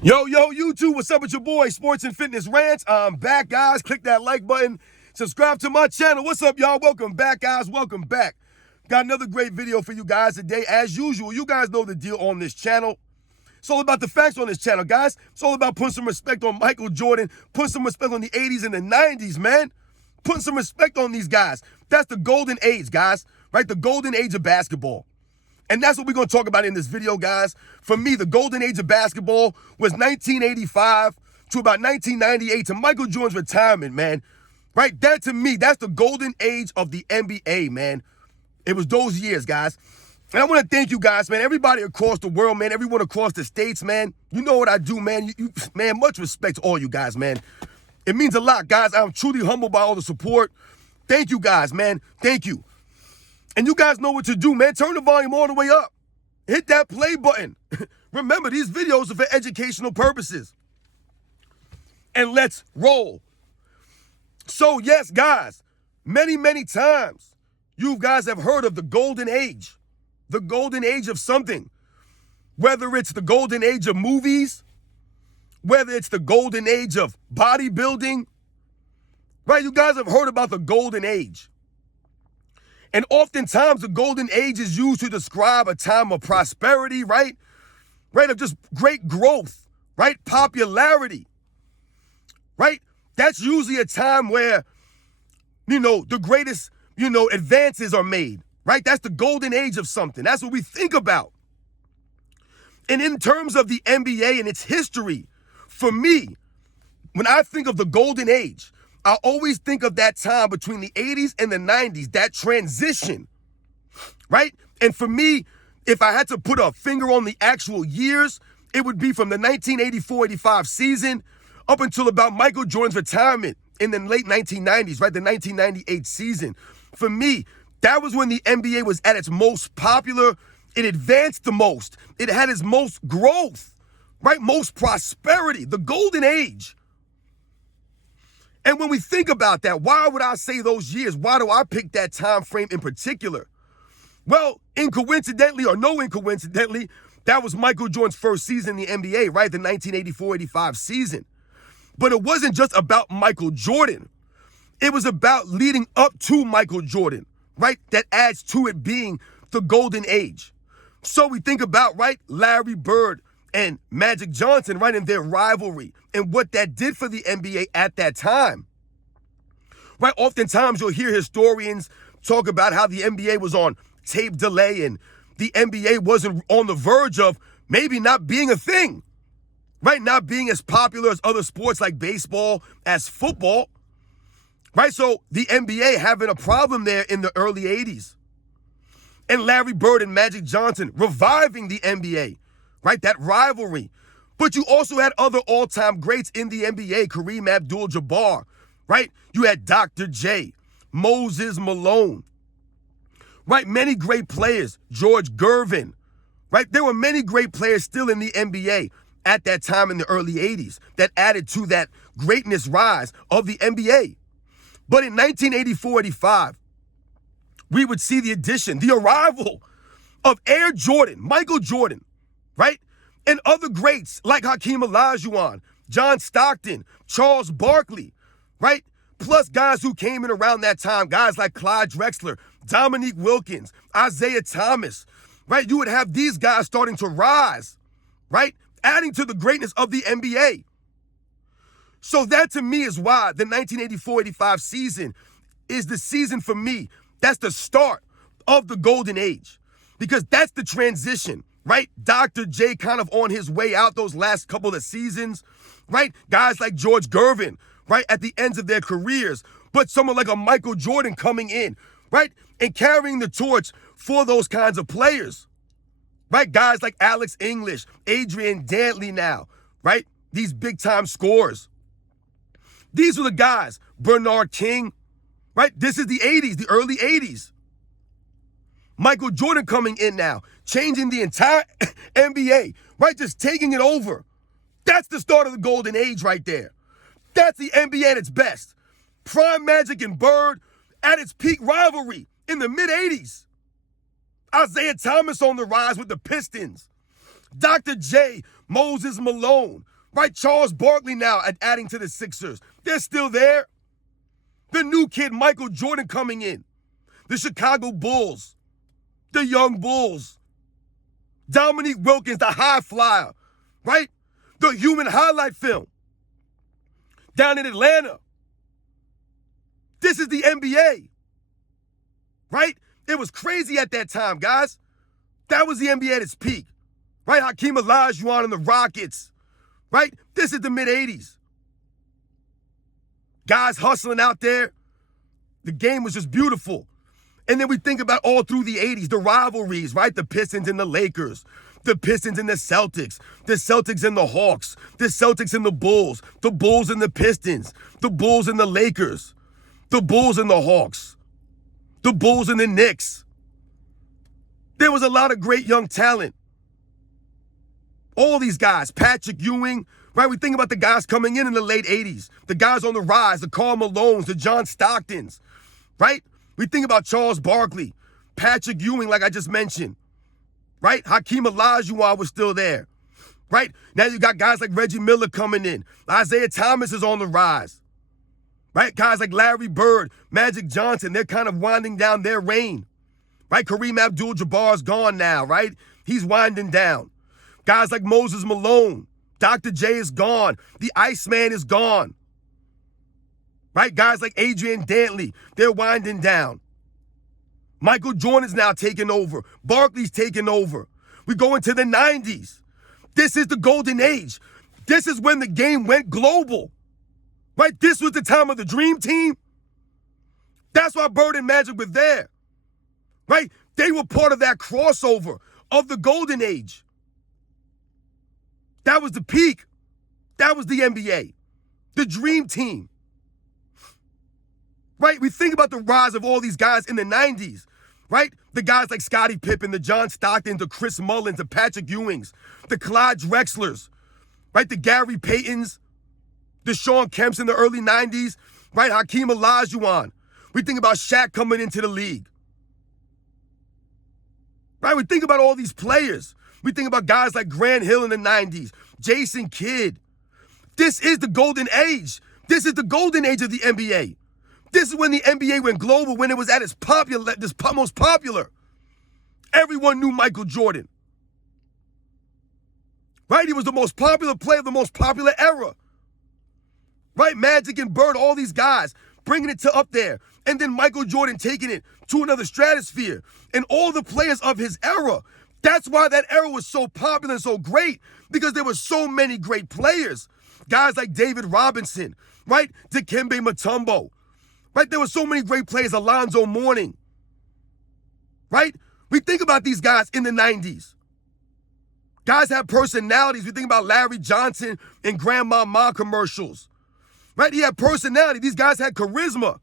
Yo, YouTube, what's up with your boy, Sports and Fitness Rants? I'm back, guys. Click that like button. Subscribe to my channel. What's up, y'all? Welcome back, guys. Welcome back. Got another great video for you guys today. As usual, you guys know the deal on this channel. It's all about the facts on this channel, guys. It's all about putting some respect on Michael Jordan, putting some respect on the 80s and the 90s, man. Putting some respect on these guys. That's the golden age, guys, right? The golden age of basketball. And that's what we're going to talk about in this video, guys. For me, the golden age of basketball was 1985 to about 1998 to Michael Jordan's retirement, man. Right? That, to me, that's the golden age of the NBA, man. It was those years, guys. And I want to thank you guys, man. Everybody across the world, man. Everyone across the states, man. You know what I do, man. Man, much respect to all you guys, man. It means a lot, guys. I'm truly humbled by all the support. Thank you, guys, man. Thank you. And you guys know what to do, man. Turn the volume all the way up. Hit that play button. Remember, these videos are for educational purposes. And let's roll. So, yes, guys, many times you guys have heard of the golden age. The golden age of something. Whether it's the golden age of movies, whether it's the golden age of bodybuilding, right? You guys have heard about the golden age. And oftentimes the golden age is used to describe a time of prosperity, right? Right, of just great growth, right? Popularity, right? That's usually a time where, the greatest, advances are made, right? That's the golden age of something. That's what we think about. And in terms of the NBA and its history, for me, when I think of the golden age, I always think of that time between the 80s and the 90s, that transition, right? And for me, if I had to put a finger on the actual years, it would be from the 1984-85 season up until about Michael Jordan's retirement in the late 1990s, right? The 1998 season. For me, that was when the NBA was at its most popular. It advanced the most. It had its most growth, right? Most prosperity, the golden age. And when we think about that, why would I say those years? Why do I pick that time frame in particular? Well, incoincidentally or no incoincidentally, that was Michael Jordan's first season in the NBA, right? The 1984-85 season. But it wasn't just about Michael Jordan. It was about leading up to Michael Jordan, right? That adds to it being the golden age. So we think about, right, Larry Bird and Magic Johnson, right, in their rivalry and what that did for the NBA at that time. Right, oftentimes you'll hear historians talk about how the NBA was on tape delay and the NBA wasn't on the verge of maybe not being a thing, right, not being as popular as other sports like baseball, as football, right? So the NBA having a problem there in the early 80s. And Larry Bird and Magic Johnson reviving the NBA, right? That rivalry. But you also had other all-time greats in the NBA, Kareem Abdul-Jabbar, right? You had Dr. J, Moses Malone, right? Many great players, George Gervin, right? There were many great players still in the NBA at that time in the early 80s that added to that greatness rise of the NBA. But in 1984-85, we would see the addition, the arrival of Air Jordan, Michael Jordan, right? And other greats like Hakeem Olajuwon, John Stockton, Charles Barkley, right? Plus guys who came in around that time, guys like Clyde Drexler, Dominique Wilkins, Isaiah Thomas, right? You would have these guys starting to rise, right? Adding to the greatness of the NBA. So that to me is why the 1984-85 season is the season for me. That's the start of the golden age because that's the transition, right? Dr. J kind of on his way out those last couple of seasons, right? Guys like George Gervin, right? At the ends of their careers, but someone like a Michael Jordan coming in, right? And carrying the torch for those kinds of players, right? Guys like Alex English, Adrian Dantley now, right? These big time scorers. These were the guys, Bernard King, right? This is the 80s, the early 80s. Michael Jordan coming in now, changing the entire NBA, right? Just taking it over. That's the start of the golden age right there. That's the NBA at its best. Prime Magic and Bird at its peak rivalry in the mid-80s. Isaiah Thomas on the rise with the Pistons. Dr. J, Moses Malone, right? Charles Barkley now adding to the Sixers. They're still there. The new kid, Michael Jordan, coming in. The Chicago Bulls. The young Bulls. Dominique Wilkins, the high flyer, right? The human highlight film. Down in Atlanta. This is the NBA. Right? It was crazy at that time, guys. That was the NBA at its peak. Right? Hakeem Olajuwon and the Rockets. Right? This is the mid-'80s. Guys hustling out there. The game was just beautiful. And then we think about all through the 80s, the rivalries, right? The Pistons and the Lakers, the Pistons and the Celtics and the Hawks, the Celtics and the Bulls and the Pistons, the Bulls and the Lakers, the Bulls and the Hawks, the Bulls and the Knicks. There was a lot of great young talent. All these guys, Patrick Ewing, right? We think about the guys coming in the late 80s, the guys on the rise, the Karl Malones, the John Stocktons, right? We think about Charles Barkley, Patrick Ewing, like I just mentioned, right? Hakeem Olajuwon was still there, right? Now you got guys like Reggie Miller coming in. Isaiah Thomas is on the rise, right? Guys like Larry Bird, Magic Johnson, they're kind of winding down their reign, right? Kareem Abdul-Jabbar's gone now, right? He's winding down. Guys like Moses Malone, Dr. J is gone. The Iceman is gone. Right? Guys like Adrian Dantley, they're winding down. Michael Jordan's now taking over. Barkley's taking over. We go into the 90s. This is the golden age. This is when the game went global. Right? This was the time of the Dream Team. That's why Bird and Magic were there. Right? They were part of that crossover of the golden age. That was the peak. That was the NBA. The Dream Team. Right? We think about the rise of all these guys in the 90s, right? The guys like Scottie Pippen, the John Stocktons, the Chris Mullins, the Patrick Ewings, the Clyde Drexlers, right? The Gary Paytons, the Sean Kemps in the early 90s, right? Hakeem Olajuwon. We think about Shaq coming into the league. Right? We think about all these players. We think about guys like Grant Hill in the 90s, Jason Kidd. This is the golden age. This is the golden age of the NBA. This is when the NBA went global, when it was at its most popular. Everyone knew Michael Jordan. Right? He was the most popular player of the most popular era. Right? Magic and Bird, all these guys bringing it to up there. And then Michael Jordan taking it to another stratosphere. And all the players of his era. That's why that era was so popular and so great, because there were so many great players. Guys like David Robinson, right? Dikembe Mutombo. Right? There were so many great players, Alonzo Mourning. Right? We think about these guys in the 90s. Guys have personalities. We think about Larry Johnson and Grandma Ma commercials. Right? He had personality. These guys had charisma.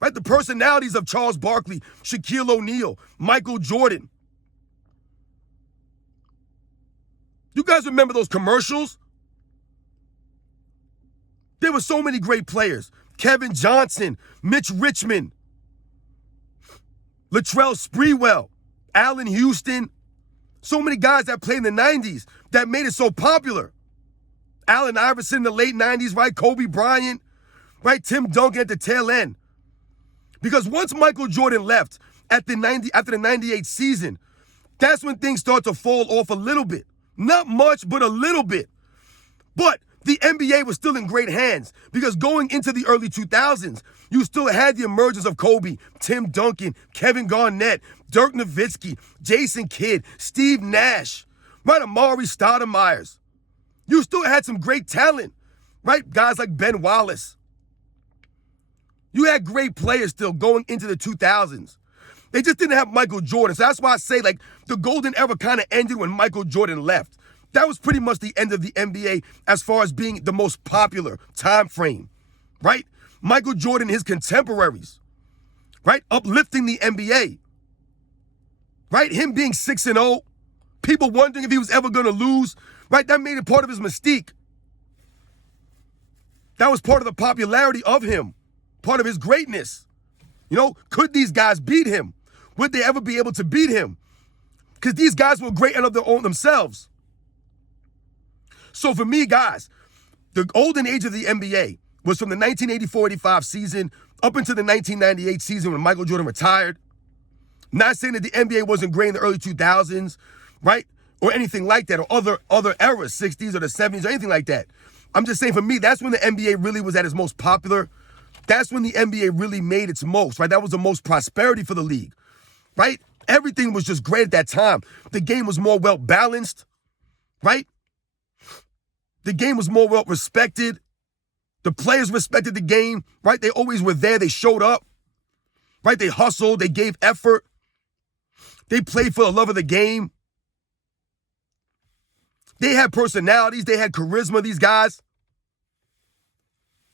Right? The personalities of Charles Barkley, Shaquille O'Neal, Michael Jordan. You guys remember those commercials? There were so many great players. Kevin Johnson, Mitch Richmond, Latrell Sprewell, Allen Houston. So many guys that played in the 90s that made it so popular. Allen Iverson in the late 90s, right? Kobe Bryant, right? Tim Duncan at the tail end. Because once Michael Jordan left after the 98 season, that's when things start to fall off a little bit. Not much, but a little bit. But the NBA was still in great hands, because going into the early 2000s, you still had the emergence of Kobe, Tim Duncan, Kevin Garnett, Dirk Nowitzki, Jason Kidd, Steve Nash, right? Amari Stoudemire. You still had some great talent, right? Guys like Ben Wallace. You had great players still going into the 2000s. They just didn't have Michael Jordan. So that's why I say, like, the golden era kind of ended when Michael Jordan left. That was pretty much the end of the NBA as far as being the most popular time frame, right? Michael Jordan and his contemporaries, right? Uplifting the NBA, right? Him being 6-0, people wondering if he was ever going to lose, right? That made it part of his mystique. That was part of the popularity of him, part of his greatness. You know, could these guys beat him? Would they ever be able to beat him? Because these guys were great and of their own themselves. So for me, guys, the golden age of the NBA was from the 1984-85 season up into the 1998 season when Michael Jordan retired. Not saying that the NBA wasn't great in the early 2000s, right? Or anything like that, or other eras, 60s or the 70s or anything like that. I'm just saying, for me, that's when the NBA really was at its most popular. That's when the NBA really made its most, right? That was the most prosperity for the league, right? Everything was just great at that time. The game was more well-balanced, right? The game was more well-respected. The players respected the game, right? They always were there. They showed up, right? They hustled. They gave effort. They played for the love of the game. They had personalities. They had charisma, these guys.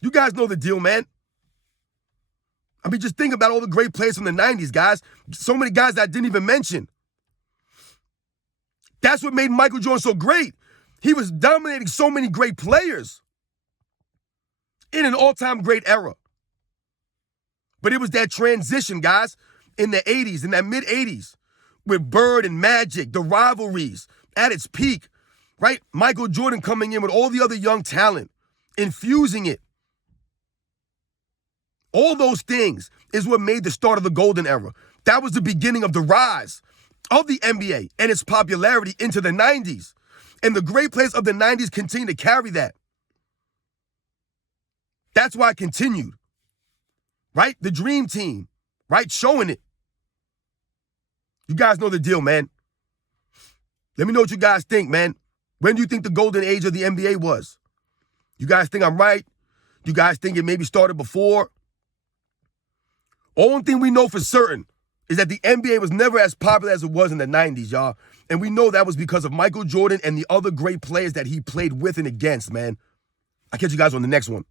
You guys know the deal, man. I mean, just think about all the great players from the 90s, guys. So many guys that I didn't even mention. That's what made Michael Jordan so great. He was dominating so many great players in an all-time great era. But it was that transition, guys, in the 80s, in that mid-80s, with Bird and Magic, the rivalries at its peak, right? Michael Jordan coming in with all the other young talent, infusing it. All those things is what made the start of the golden era. That was the beginning of the rise of the NBA and its popularity into the 90s. And the great players of the 90s continue to carry that. That's why it continued, right? The dream team, right? Showing it. You guys know the deal, man. Let me know what you guys think, man. When do you think the golden age of the NBA was? You guys think I'm right? You guys think it maybe started before? Only thing we know for certain is that the NBA was never as popular as it was in the 90s, y'all. And we know that was because of Michael Jordan and the other great players that he played with and against, man. I'll catch you guys on the next one.